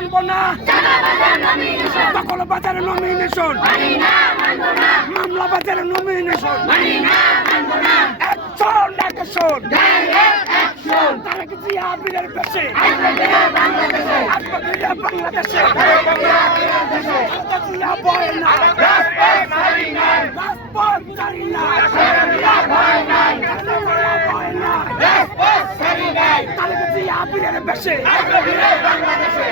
মানব না, দখল বাজারে নমিনেশন, মামলা বাজারে nomination, action action, Tarique Zia বীরের বেশে আসবে ফিরে বাংলাদেশে, তারেক জিয়া ভয় না, রাজপথ ছাড়ি না, তারেক জিয়া বীরের বেশে আসবে ফিরে বাংলাদেশে,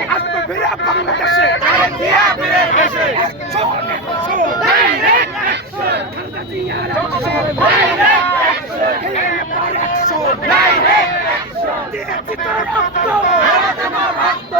action action, direct action, Tarique জিয়ার অ্যাকশন, ডাইরেক্ট অ্যাকশন, দিয়েছি তোর রক্ত, আমার রক্ত,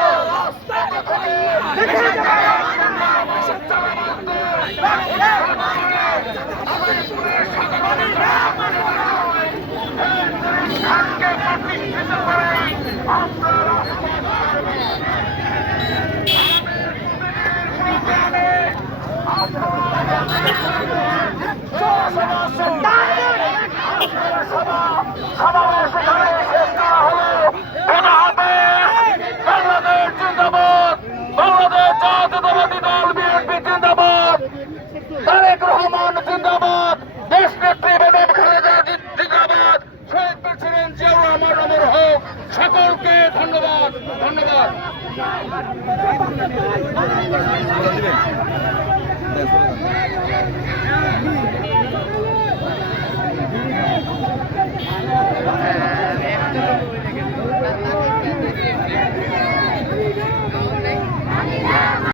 তারেক রহমান জিন্দাবাদ, দেশ নেত্রী বেগম খালেদা জিন্দাবাদ, শহীদ প্রেসিডেন্ট জিয়াউর রহমান অমর হোক। সকলকে ধন্যবাদ ধন্যবাদ।